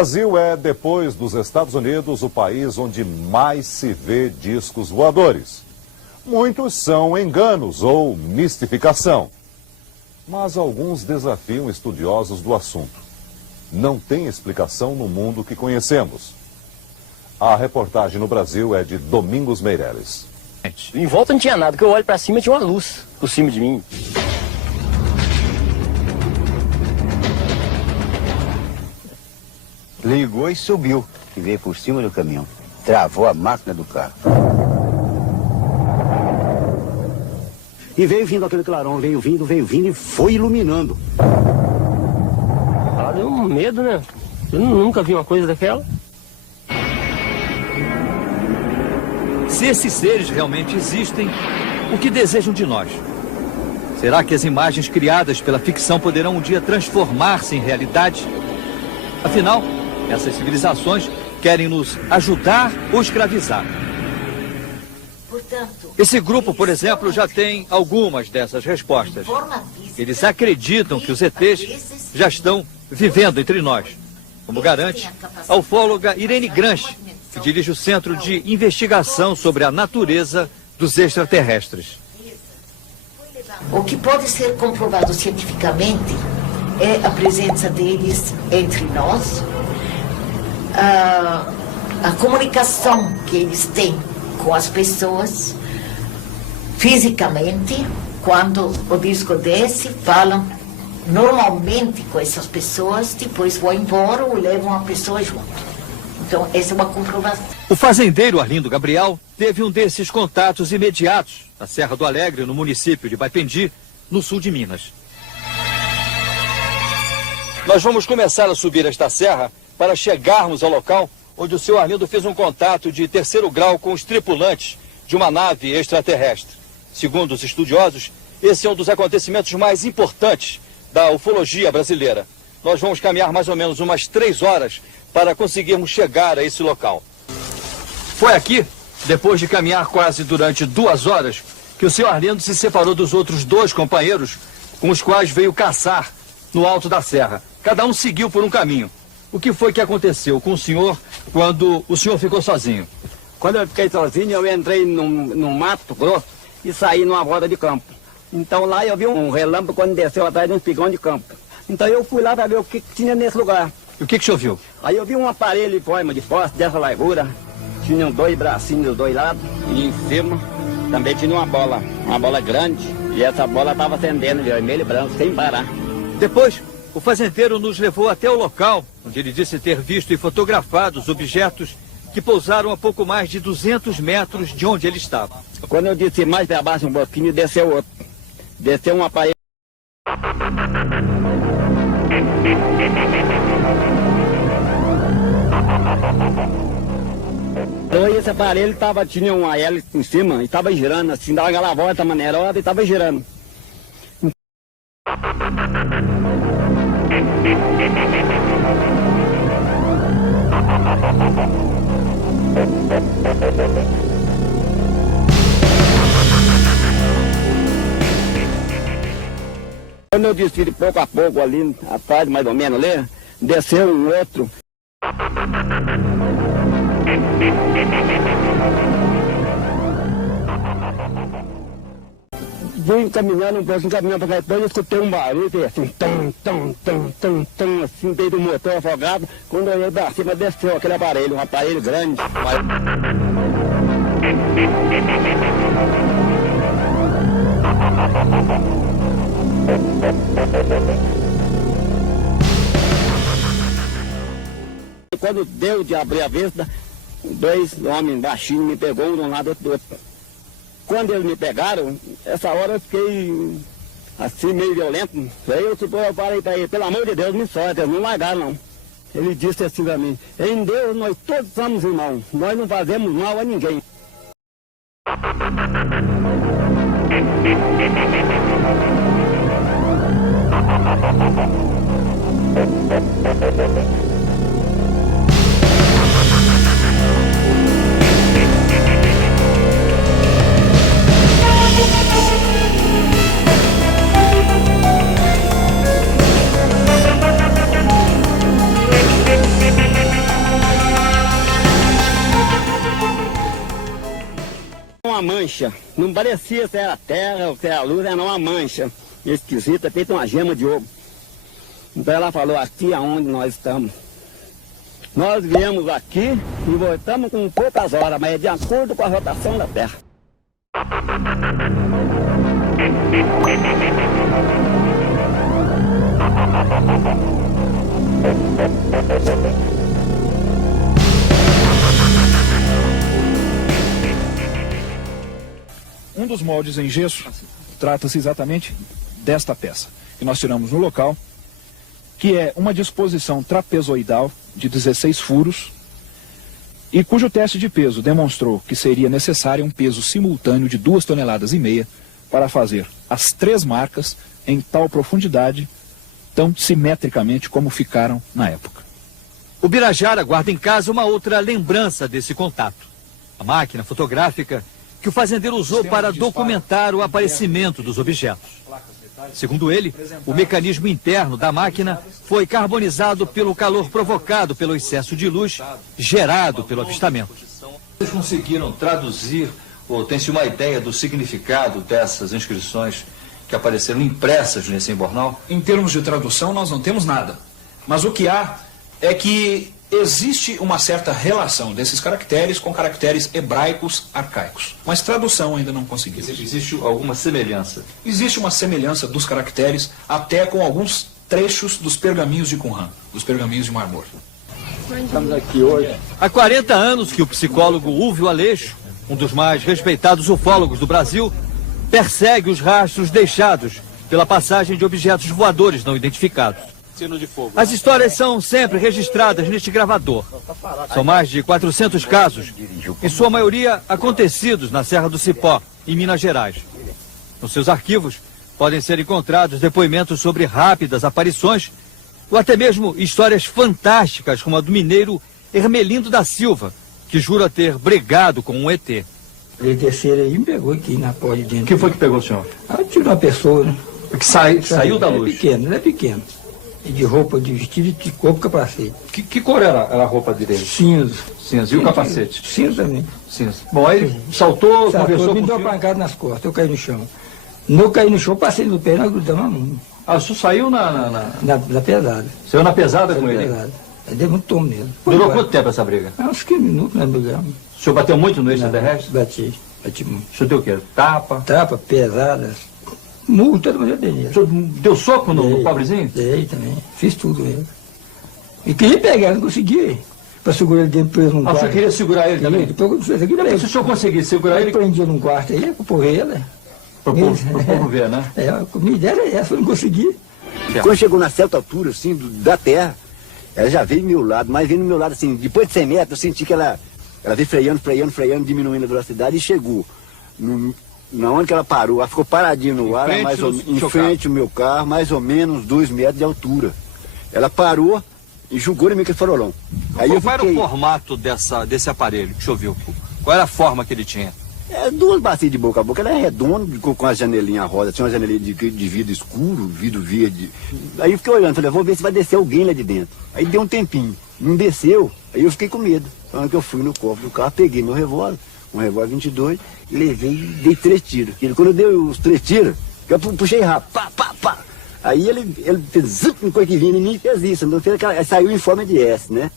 Brasil é, depois dos Estados Unidos, o país onde mais se vê discos voadores. Muitos são enganos ou mistificação. Mas alguns desafiam estudiosos do assunto. Não tem explicação no mundo que conhecemos. A reportagem no Brasil é de Domingos Meireles. Em volta não tinha nada, que eu olho pra cima tinha uma luz por cima de mim. Ligou e subiu, e veio por cima do caminhão. Travou a máquina do carro. E veio vindo aquele clarão, veio vindo e foi iluminando. Ah, deu um medo, né? Eu nunca vi uma coisa daquela. Se esses seres realmente existem, o que desejam de nós? Será que as imagens criadas pela ficção poderão um dia transformar-se em realidade? Afinal, essas civilizações querem nos ajudar ou escravizar? Esse grupo, por exemplo, já tem algumas dessas respostas. Eles acreditam que os ETs já estão vivendo entre nós, como garante a ufóloga Irene Granchi, que dirige o Centro de Investigação sobre a Natureza dos Extraterrestres. O que pode ser comprovado cientificamente é a presença deles entre nós, a comunicação que eles têm com as pessoas, fisicamente, quando o disco desce, falam normalmente com essas pessoas, depois vão embora ou levam a pessoa junto. Então, essa é uma comprovação. O fazendeiro Arlindo Gabriel teve um desses contatos imediatos na Serra do Alegre, no município de Baipendi, no sul de Minas. Nós vamos começar a subir esta serra para chegarmos ao local onde o senhor Arlindo fez um contato de 3º grau com os tripulantes de uma nave extraterrestre. Segundo os estudiosos, esse é um dos acontecimentos mais importantes da ufologia brasileira. Nós vamos caminhar mais ou menos umas 3 horas para conseguirmos chegar a esse local. Foi aqui, depois de caminhar quase durante 2 horas, que o senhor Arlindo se separou dos outros 2 companheiros com os quais veio caçar no alto da serra. Cada um seguiu por um caminho. O que foi que aconteceu com o senhor quando o senhor ficou sozinho? Quando eu fiquei sozinho, eu entrei num mato grosso e saí numa roda de campo. Então lá eu vi um relâmpago quando desceu atrás de um espigão de campo. Então eu fui lá para ver o que tinha nesse lugar. E o que o senhor viu? Aí eu vi um aparelho em forma de poste dessa largura. Tinham 2 bracinhos dos 2 lados. E em cima também tinha uma bola grande. E essa bola estava acendendo de vermelho e branco, sem parar. Depois, o fazendeiro nos levou até o local, onde ele disse ter visto e fotografado os objetos que pousaram a pouco mais de 200 metros de onde ele estava. Quando eu disse mais para baixo um pouquinho, desceu outro. Desceu um aparelho. E esse aparelho tinha uma hélice em cima e estava girando assim, dava aquela volta maneirosa e estava girando. Quando eu desci de pouco a pouco ali, atrás mais ou menos ali, desceu um outro. Vim caminhando um pouquinho, caminhando para cá, depois eu escutei um barulho, assim, assim, veio do motor afogado. Quando eu olhei para cima, desceu aquele aparelho, um aparelho grande. Quando deu de abrir a vista, 2 homens baixinhos me pegou um de um lado e outro do outro. Quando eles me pegaram, essa hora eu fiquei assim meio violento. Aí eu falei para ele, pelo amor de Deus, me solta, eles não largaram não. Ele disse assim para mim, em Deus nós todos somos irmãos, nós não fazemos mal a ninguém. mancha. Não parecia se era terra ou se era luz, era uma mancha esquisita, feita uma gema de ouro. Então ela falou, aqui é onde nós estamos. Nós viemos aqui e voltamos com poucas horas, mas é de acordo com a rotação da Terra. Um dos moldes em gesso trata-se exatamente desta peça, que nós tiramos no local, que é uma disposição trapezoidal de 16 furos e cujo teste de peso demonstrou que seria necessário um peso simultâneo de 2,5 toneladas para fazer as 3 marcas em tal profundidade, tão simetricamente como ficaram na época. O Birajara guarda em casa uma outra lembrança desse contato. A máquina fotográfica que o fazendeiro usou para documentar o aparecimento dos objetos. Segundo ele, o mecanismo interno da máquina foi carbonizado pelo calor provocado pelo excesso de luz gerado pelo avistamento. Vocês conseguiram traduzir ou tem-se uma ideia do significado dessas inscrições que apareceram impressas nesse embornal? Em termos de tradução, nós não temos nada. Mas o que há é que existe uma certa relação desses caracteres com caracteres hebraicos arcaicos. Mas tradução ainda não conseguimos. Existe alguma semelhança? Existe uma semelhança dos caracteres até com alguns trechos dos pergaminhos de Qumran, dos pergaminhos de Marmor. Estamos aqui hoje. Há 40 anos que o psicólogo Úvio Aleixo, um dos mais respeitados ufólogos do Brasil, persegue os rastros deixados pela passagem de objetos voadores não identificados. As histórias são sempre registradas neste gravador. São mais de 400 casos, em sua maioria acontecidos na Serra do Cipó, em Minas Gerais. Nos seus arquivos podem ser encontrados depoimentos sobre rápidas aparições ou até mesmo histórias fantásticas como a do mineiro Hermelindo da Silva, que jura ter brigado com um ET. Ele desceram aí e me pegou aqui na porta de dentro. O que foi que pegou o senhor? Tirou uma pessoa, né? Que saiu da luz? Ele é pequeno. E de roupa, de vestido, de corpo, capacete. Que cor era a roupa dele? Cinza. Cinza. E o capacete? Cinza também. Cinza. Bom, aí ele saltou, conversou me com deu uma pancada nas costas, eu caí no chão. No caí no chão, passei no pé e nós grudamos a mão. Ah, o senhor saiu na pesada. Saiu na pesada com ele? Pesada. Aí deu muito tom nele. Durou quanto tempo essa briga? Uns 15 minutos nós brigamos. O senhor bateu muito no extraterrestre? Bati muito. O senhor deu o quê? Tapa? Tapa, pesadas. Murro, todo mundo deu. O senhor deu soco no pobrezinho? Dei também. Fiz tudo mesmo. E queria pegar, não consegui. Para segurar ele dentro preso num quarto. O senhor queria segurar ele também? Se o senhor conseguisse segurar ele... Eu prendia num quarto aí, pro povo ele. Pro povo ver, né? A minha ideia era essa, eu não consegui. Quando chegou na certa altura, assim, da terra, ela já veio do meu lado, mas veio do meu lado, assim, depois de 100 metros, eu senti que ela veio freando, diminuindo a velocidade e chegou. Na onde que ela parou, ela ficou paradinha no ar, em frente ao meu carro, mais ou menos 2 metros de altura. Ela parou e jogou em mim aquele farolão. Qual era o formato desse aparelho que o senhor viu? Qual era a forma que ele tinha? 2 bacias de boca a boca, ela é redonda, com as janelinhas rosa, tinha uma janelinha de vidro escuro, vidro verde. Aí eu fiquei olhando, falei, vou ver se vai descer alguém lá de dentro. Aí deu um tempinho, não desceu, aí eu fiquei com medo. Então que eu fui no cofre do carro, peguei meu revólver, um revólver 22, levei e dei 3 tiros. Quando eu dei os 3 tiros, eu puxei rápido, pá. Aí ele fez zup, no coisa que vinha em mim e fez isso. Então saiu em forma de S, né?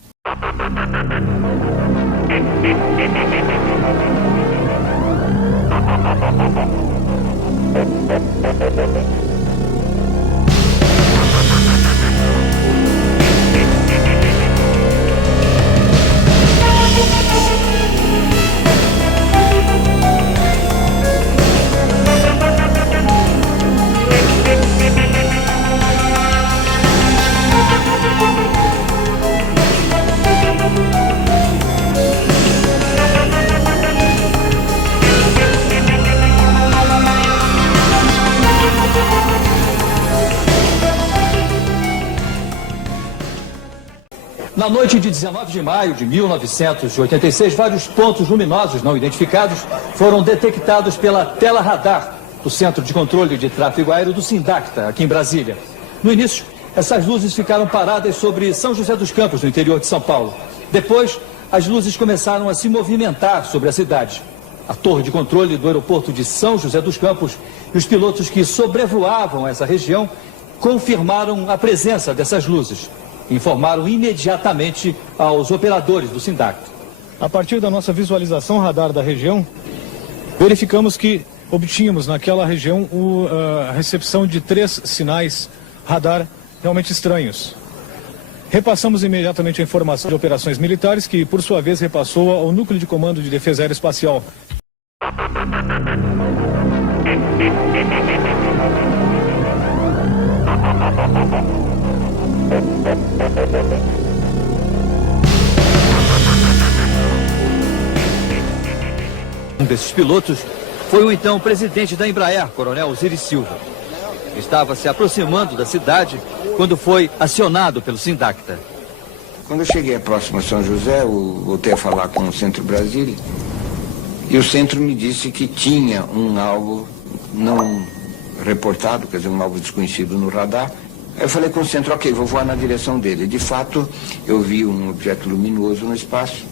Na noite de 19 de maio de 1986, vários pontos luminosos não identificados foram detectados pela tela radar do Centro de Controle de Tráfego Aéreo do Sindacta, aqui em Brasília. No início, essas luzes ficaram paradas sobre São José dos Campos, no interior de São Paulo. Depois, as luzes começaram a se movimentar sobre a cidade. a torre de controle do aeroporto de São José dos Campos e os pilotos que sobrevoavam essa região confirmaram a presença dessas luzes. Informaram imediatamente aos operadores do Sindacta. A partir da nossa visualização radar da região, verificamos que obtínhamos naquela região a recepção de 3 sinais radar realmente estranhos. Repassamos imediatamente a informação de operações militares, que por sua vez repassou ao Núcleo de Comando de Defesa Aeroespacial. Um desses pilotos foi o então presidente da Embraer, Coronel Osiris Silva. Estava se aproximando da cidade quando foi acionado pelo Sindacta. Quando eu cheguei próximo a São José, eu voltei a falar com o Centro Brasília e o centro me disse que tinha um alvo não reportado, quer dizer, um alvo desconhecido no radar. Aí eu falei com o centro, ok, vou voar na direção dele. De fato, eu vi um objeto luminoso no espaço,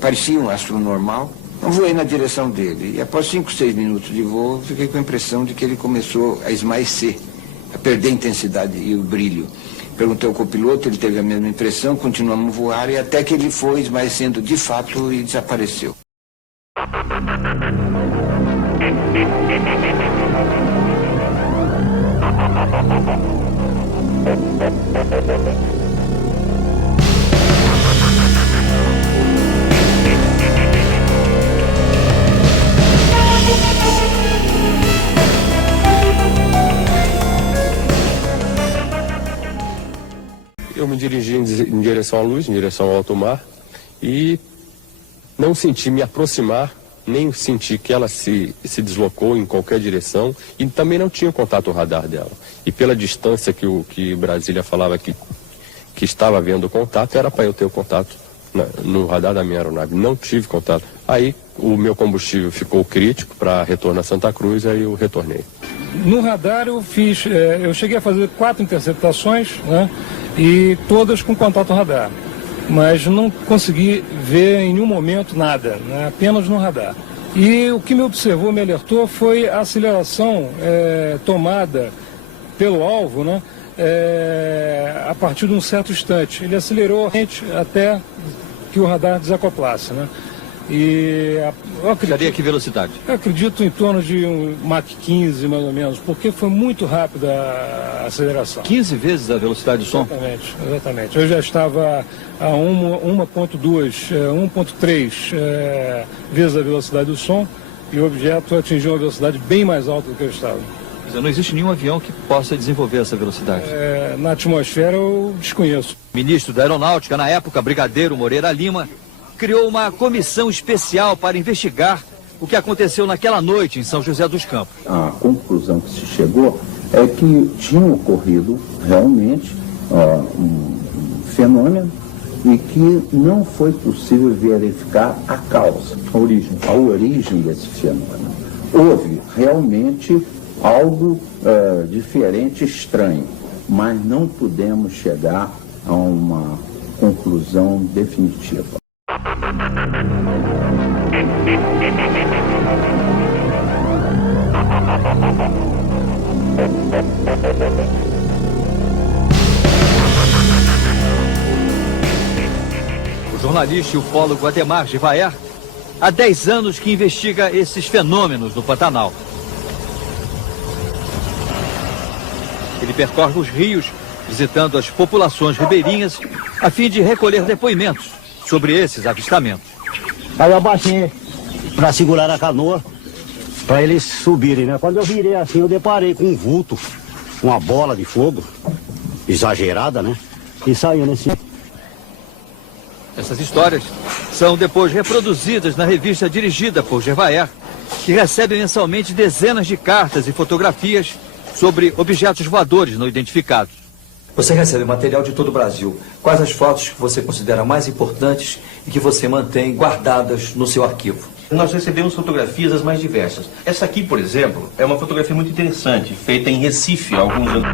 parecia um astro normal. Eu voei na direção dele e após 5, 6 minutos de voo, fiquei com a impressão de que ele começou a esmaecer, a perder a intensidade e o brilho. Perguntei ao copiloto, ele teve a mesma impressão, continuamos a voar e até que ele foi esmaecendo de fato e desapareceu. Eu me dirigi em direção à luz, em direção ao alto mar, e não senti me aproximar, nem senti que ela se deslocou em qualquer direção, e também não tinha contato radar dela. E pela distância que Brasília falava que estava havendo contato, era para eu ter o contato no radar da minha aeronave. Não tive contato. Aí o meu combustível ficou crítico para retorno a Santa Cruz, aí eu retornei. No radar eu cheguei a fazer 4 interceptações, né, e todas com contato radar, mas não consegui ver em nenhum momento nada, né, apenas no radar. E o que me observou, me alertou, foi a aceleração tomada pelo alvo, né, a partir de um certo instante. Ele acelerou até que o radar desacoplasse, né? E eu acredito, Daria que velocidade? Eu acredito em torno de um Mach 15, mais ou menos, porque foi muito rápida a aceleração. 15 vezes a velocidade do som? Exatamente. Eu já estava a 1.2, 1.3 vezes a velocidade do som e o objeto atingiu uma velocidade bem mais alta do que eu estava. Quer dizer, não existe nenhum avião que possa desenvolver essa velocidade? Na atmosfera eu desconheço. O ministro da Aeronáutica, na época, Brigadeiro Moreira Lima, criou uma comissão especial para investigar o que aconteceu naquela noite em São José dos Campos. A conclusão que se chegou é que tinha ocorrido realmente um fenômeno e que não foi possível verificar a causa, a origem desse fenômeno. Houve realmente algo diferente, estranho, mas não pudemos chegar a uma conclusão definitiva. O jornalista e ufólogo Ademar Givaer, há 10 anos que investiga esses fenômenos no Pantanal. Ele percorre os rios, visitando as populações ribeirinhas, a fim de recolher depoimentos sobre esses avistamentos. Aí eu abaixei para segurar a canoa, para eles subirem, né? Quando eu virei assim, eu deparei com um vulto, uma bola de fogo, exagerada, né? E saiu nesse... Essas histórias são depois reproduzidas na revista dirigida por Givaer, que recebe mensalmente dezenas de cartas e fotografias sobre objetos voadores não identificados. Você recebe material de todo o Brasil. Quais as fotos que você considera mais importantes e que você mantém guardadas no seu arquivo? Nós recebemos fotografias as mais diversas. Essa aqui, por exemplo, é uma fotografia muito interessante, feita em Recife há alguns anos.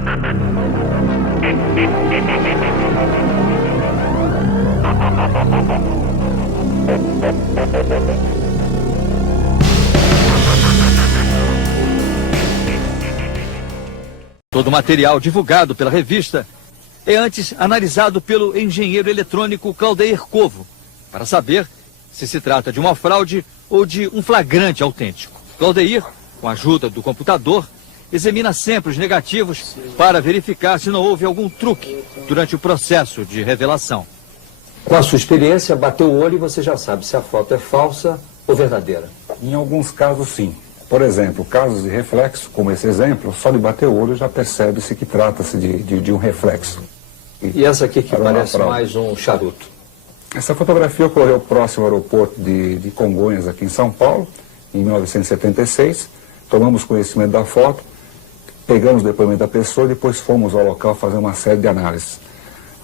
Todo o material divulgado pela revista é antes analisado pelo engenheiro eletrônico Claudeir Covo, para saber se se trata de uma fraude ou de um flagrante autêntico. Claudeir, com a ajuda do computador, examina sempre os negativos para verificar se não houve algum truque durante o processo de revelação. Com a sua experiência, bateu o olho e você já sabe se a foto é falsa ou verdadeira. Em alguns casos, sim. Por exemplo, casos de reflexo, como esse exemplo, só de bater o olho já percebe-se que trata-se de um reflexo. E essa aqui que parece mais um charuto? Essa fotografia ocorreu próximo ao aeroporto de Congonhas, aqui em São Paulo, em 1976. Tomamos conhecimento da foto, pegamos o depoimento da pessoa e depois fomos ao local fazer uma série de análises.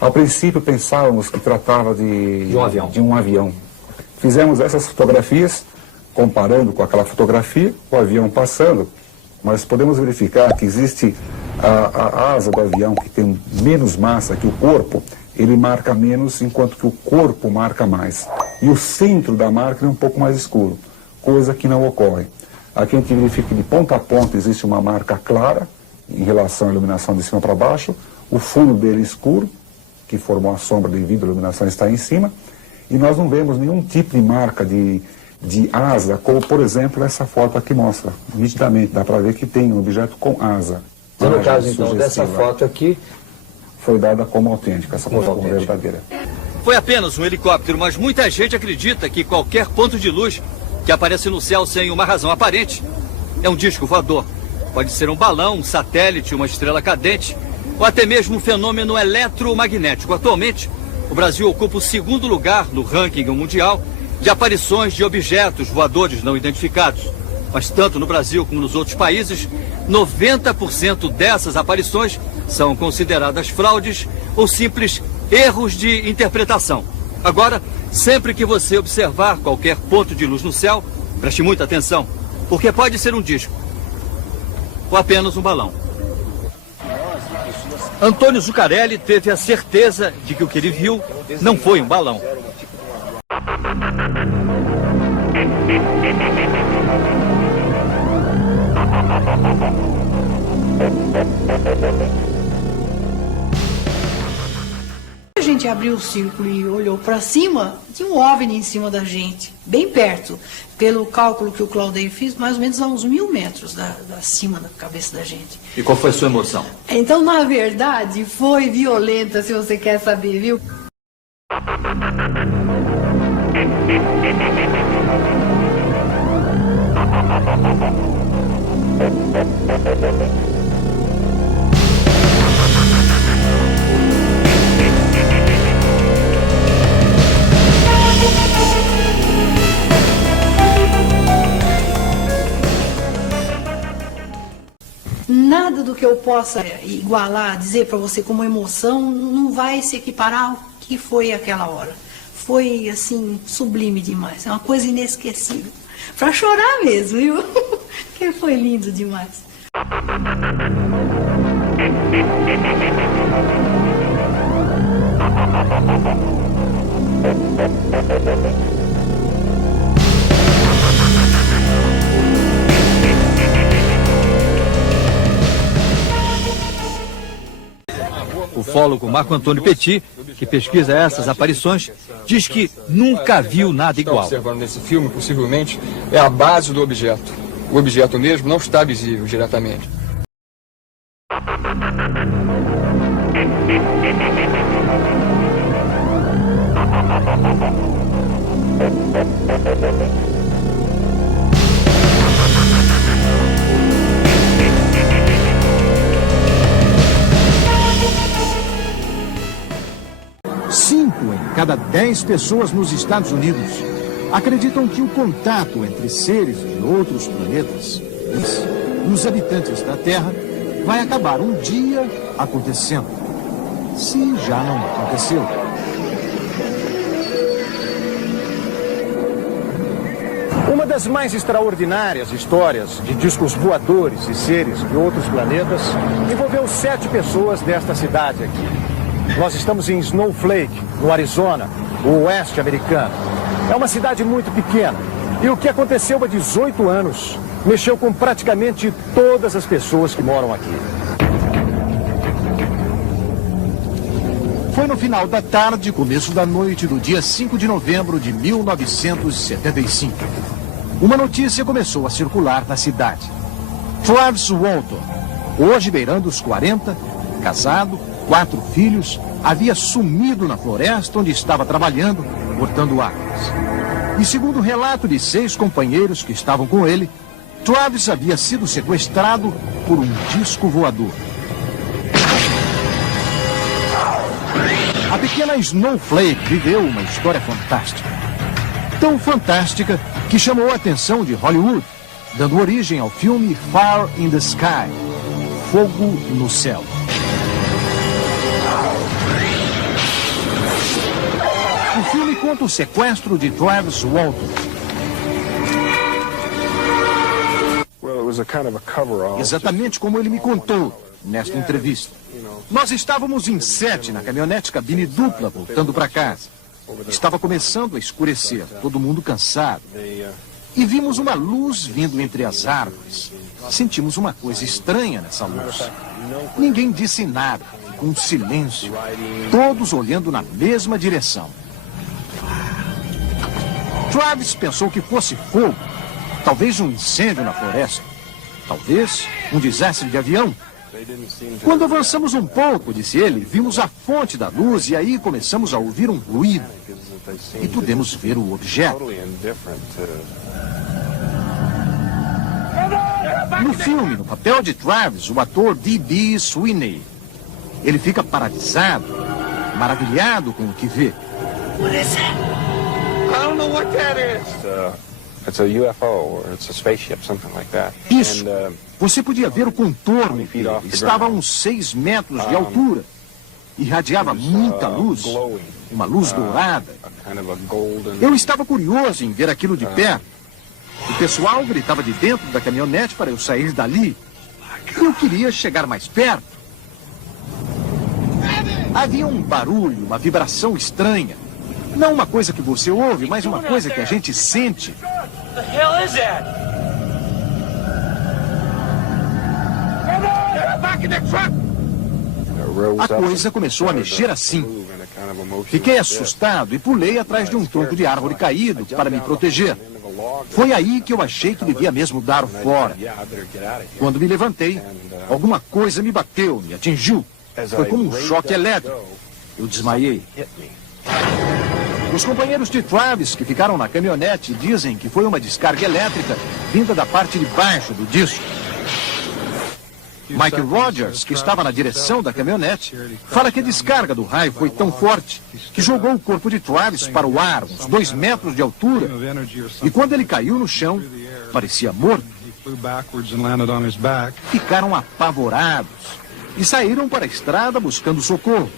Ao princípio pensávamos que tratava de um avião. Fizemos essas fotografias, comparando com aquela fotografia, o avião passando, mas podemos verificar que existe a asa do avião, que tem menos massa que o corpo, ele marca menos, enquanto que o corpo marca mais. E o centro da marca é um pouco mais escuro, coisa que não ocorre. Aqui a gente verifica que de ponta a ponta existe uma marca clara, em relação à iluminação de cima para baixo, o fundo dele escuro, que formou a sombra devido à iluminação estar em cima, e nós não vemos nenhum tipo de marca de asa, como por exemplo essa foto aqui mostra. Nitidamente dá para ver que tem um objeto com asa. No caso então dessa foto aqui, foi dada como autêntica, essa foto como verdadeira. Foi apenas um helicóptero, mas muita gente acredita que qualquer ponto de luz que aparece no céu sem uma razão aparente é um disco voador. Pode ser um balão, um satélite, uma estrela cadente ou até mesmo um fenômeno eletromagnético. Atualmente, o Brasil ocupa o 2º lugar no ranking mundial de aparições de objetos voadores não identificados. Mas tanto no Brasil como nos outros países, 90% dessas aparições são consideradas fraudes ou simples erros de interpretação. Agora, sempre que você observar qualquer ponto de luz no céu, preste muita atenção, porque pode ser um disco ou apenas um balão. Antônio Zuccarelli teve a certeza de que o que ele viu não foi um balão. A gente abriu o círculo e olhou para cima, tinha um OVNI em cima da gente, bem perto. Pelo cálculo que o Claudeir fez, mais ou menos a uns 1000 metros acima da cabeça da gente. E qual foi a sua emoção? Então, na verdade, foi violenta, se você quer saber, viu? Nada do que eu possa igualar, dizer para você como emoção, não vai se equiparar ao que foi aquela hora. Foi, assim, sublime demais. É uma coisa inesquecível. Para chorar mesmo, viu? Porque foi lindo demais. O ufólogo Marco Antônio Petit, que pesquisa essas aparições, diz que nunca viu nada igual. Observando nesse filme, possivelmente, é a base do objeto. O objeto mesmo não está visível diretamente. Em cada 10 pessoas nos Estados Unidos acreditam que o contato entre seres de outros planetas e os habitantes da Terra vai acabar um dia acontecendo, se já não aconteceu. Uma das mais extraordinárias histórias de discos voadores e seres de outros planetas envolveu 7 pessoas desta cidade aqui. Nós estamos em Snowflake, no Arizona, o oeste americano. É uma cidade muito pequena. E o que aconteceu há 18 anos mexeu com praticamente todas as pessoas que moram aqui. Foi no final da tarde, começo da noite do dia 5 de novembro de 1975. Uma notícia começou a circular na cidade. Travis Walton, hoje beirando os 40, casado, 4 filhos, havia sumido na floresta onde estava trabalhando, cortando árvores. E segundo o relato de 6 companheiros que estavam com ele, Travis havia sido sequestrado por um disco voador. A pequena Snowflake viveu uma história fantástica. Tão fantástica que chamou a atenção de Hollywood, dando origem ao filme Fire in the Sky, Fogo no Céu. O filme conta o sequestro de Travis Walton. Exatamente como ele me contou nesta entrevista. Nós estávamos em 7 na caminhonete cabine dupla voltando para casa. Estava começando a escurecer, todo mundo cansado. E vimos uma luz vindo entre as árvores. Sentimos uma coisa estranha nessa luz. Ninguém disse nada, ficou um silêncio, todos olhando na mesma direção. Travis pensou que fosse fogo, talvez um incêndio na floresta, talvez um desastre de avião. Quando avançamos um pouco, disse ele, vimos a fonte da luz e aí começamos a ouvir um ruído. E pudemos ver o objeto. No filme, no papel de Travis, o ator D.B. Sweeney, ele fica paralisado, maravilhado com o que vê. What is that? I don't know what that is. It's a UFO or it's a spaceship, something like that. Isso. Você podia ver o contorno dele. Estava a uns 6 metros de altura. Irradiava muita luz, uma luz dourada. Eu estava curioso em ver aquilo de perto. O pessoal gritava de dentro da caminhonete para eu sair dali. E eu queria chegar mais perto. Havia um barulho, uma vibração estranha. Não uma coisa que você ouve, mas uma coisa que a gente sente. The hell is that? Get back in the truck! A coisa começou a mexer assim. Fiquei assustado e pulei atrás de um tronco de árvore caído para me proteger. Foi aí que eu achei que devia mesmo dar fora. Quando me levantei, alguma coisa me bateu, me atingiu. Foi como um choque elétrico. Eu desmaiei. Os companheiros de Travis que ficaram na caminhonete dizem que foi uma descarga elétrica vinda da parte de baixo do disco. Mike Rogers, que estava na direção da caminhonete, fala que a descarga do raio foi tão forte que jogou o corpo de Travis para o ar, uns 2 metros de altura. E quando ele caiu no chão, parecia morto. Ficaram apavorados e saíram para a estrada buscando socorro.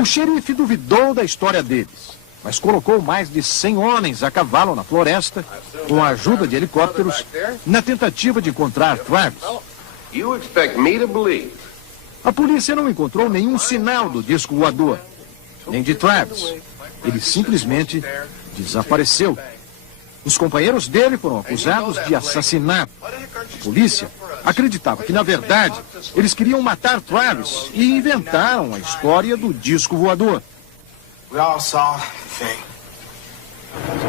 O xerife duvidou da história deles, mas colocou mais de 100 homens a cavalo na floresta, com a ajuda de helicópteros, na tentativa de encontrar Travis. A polícia não encontrou nenhum sinal do disco voador, nem de Travis. Ele simplesmente desapareceu. Os companheiros dele foram acusados de assassinato. A polícia acreditava que, na verdade, eles queriam matar Travis e inventaram a história do disco voador.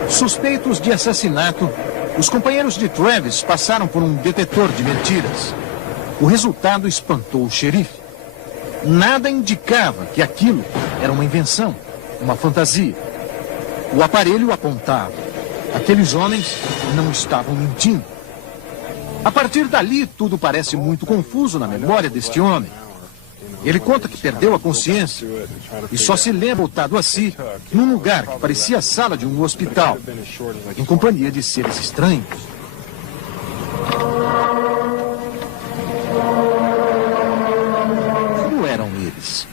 Suspeitos de assassinato, os companheiros de Travis passaram por um detetor de mentiras. O resultado espantou o xerife. Nada indicava que aquilo era uma invenção, uma fantasia. O aparelho apontava. Aqueles homens não estavam mentindo. A partir dali, tudo parece muito confuso na memória deste homem. Ele conta que perdeu a consciência e só se lembra voltado a si num lugar que parecia a sala de um hospital, em companhia de seres estranhos. Como eram eles?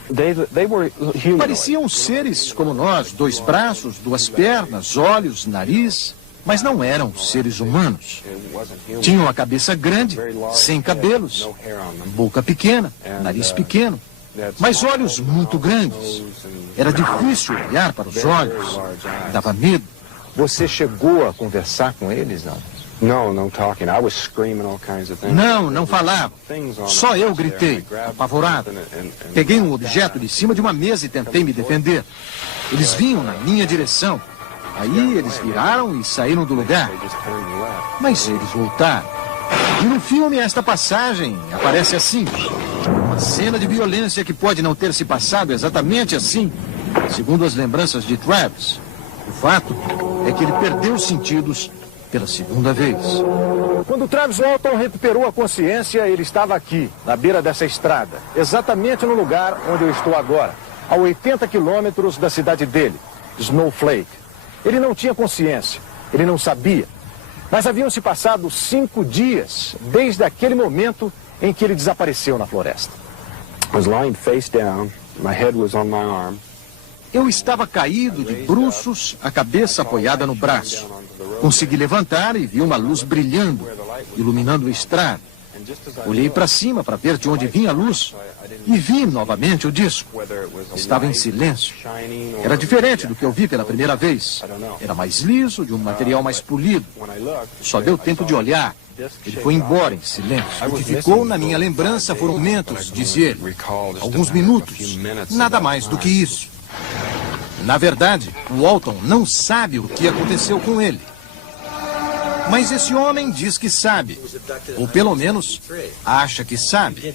Pareciam seres como nós, 2 braços, 2 pernas, olhos, nariz, mas não eram seres humanos. Tinham a cabeça grande, sem cabelos, boca pequena, nariz pequeno, mas olhos muito grandes. Era difícil olhar para os olhos, dava medo. Você chegou a conversar com eles, não? No talking. I was screaming all kinds of things. Não falava. Só eu gritei, apavorado. Peguei um objeto de cima de uma mesa e tentei me defender. Eles vinham na minha direção. Aí eles viraram e saíram do lugar. Mas eles voltaram. E no filme esta passagem aparece assim. Uma cena de violência que pode não ter se passado exatamente assim, segundo as lembranças de Travis. O fato é que ele perdeu os sentidos pela segunda vez. Quando Travis Walton recuperou a consciência, ele estava aqui, na beira dessa estrada, exatamente no lugar onde eu estou agora, a 80 quilômetros da cidade dele, Snowflake. Ele não tinha consciência, ele não sabia. Mas haviam se passado 5 dias desde aquele momento em que ele desapareceu na floresta. I was lying face down. My head was on my arm. Eu estava caído de bruços, a cabeça apoiada no braço. Consegui levantar e vi uma luz brilhando, iluminando a estrada. Olhei para cima para ver de onde vinha a luz e vi novamente o disco. Estava em silêncio. Era diferente do que eu vi pela primeira vez. Era mais liso, de um material mais polido. Só deu tempo de olhar. Ele foi embora em silêncio. O que ficou na minha lembrança foram momentos, disse ele. Alguns minutos. Nada mais do que isso. Na verdade, o Walton não sabe o que aconteceu com ele. Mas esse homem diz que sabe, ou pelo menos acha que sabe.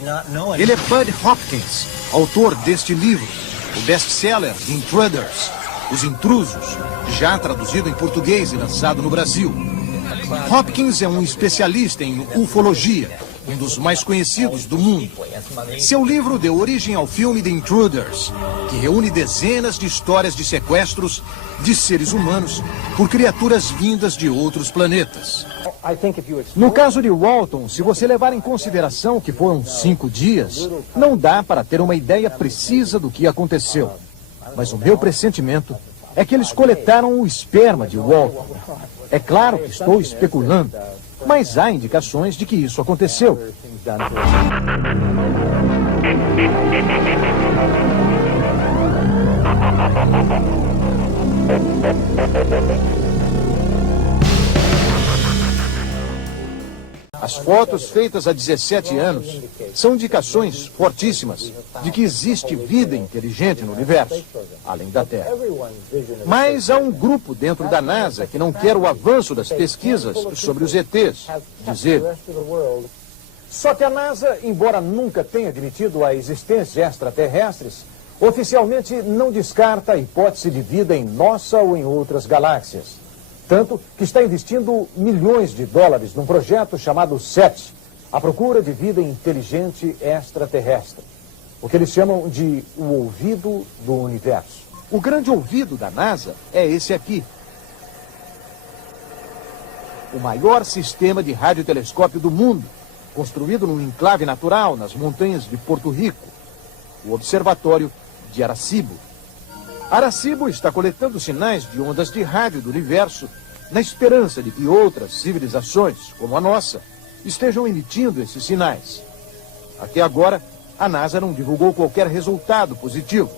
Ele é Bud Hopkins, autor deste livro, o best-seller Intruders, Os Intrusos, já traduzido em português e lançado no Brasil. Hopkins é um especialista em ufologia, um dos mais conhecidos do mundo. Seu livro deu origem ao filme The Intruders, que reúne dezenas de histórias de sequestros de seres humanos por criaturas vindas de outros planetas. No caso de Walton, se você levar em consideração que foram 5 dias, não dá para ter uma ideia precisa do que aconteceu. Mas o meu pressentimento é que eles coletaram o esperma de Walton. É claro que estou especulando, mas há indicações de que isso aconteceu. As fotos feitas há 17 anos são indicações fortíssimas de que existe vida inteligente no universo, além da Terra. Mas há um grupo dentro da NASA que não quer o avanço das pesquisas sobre os ETs, diz ele. Só que a NASA, embora nunca tenha admitido a existência de extraterrestres, oficialmente não descarta a hipótese de vida em nossa ou em outras galáxias. Tanto que está investindo milhões de dólares num projeto chamado SET, à procura de vida inteligente extraterrestre. O que eles chamam de o ouvido do universo. O grande ouvido da NASA é esse aqui. O maior sistema de radiotelescópio do mundo, construído num enclave natural nas montanhas de Porto Rico, o Observatório de Arecibo. Arecibo está coletando sinais de ondas de rádio do universo na esperança de que outras civilizações, como a nossa, estejam emitindo esses sinais. Até agora, a NASA não divulgou qualquer resultado positivo.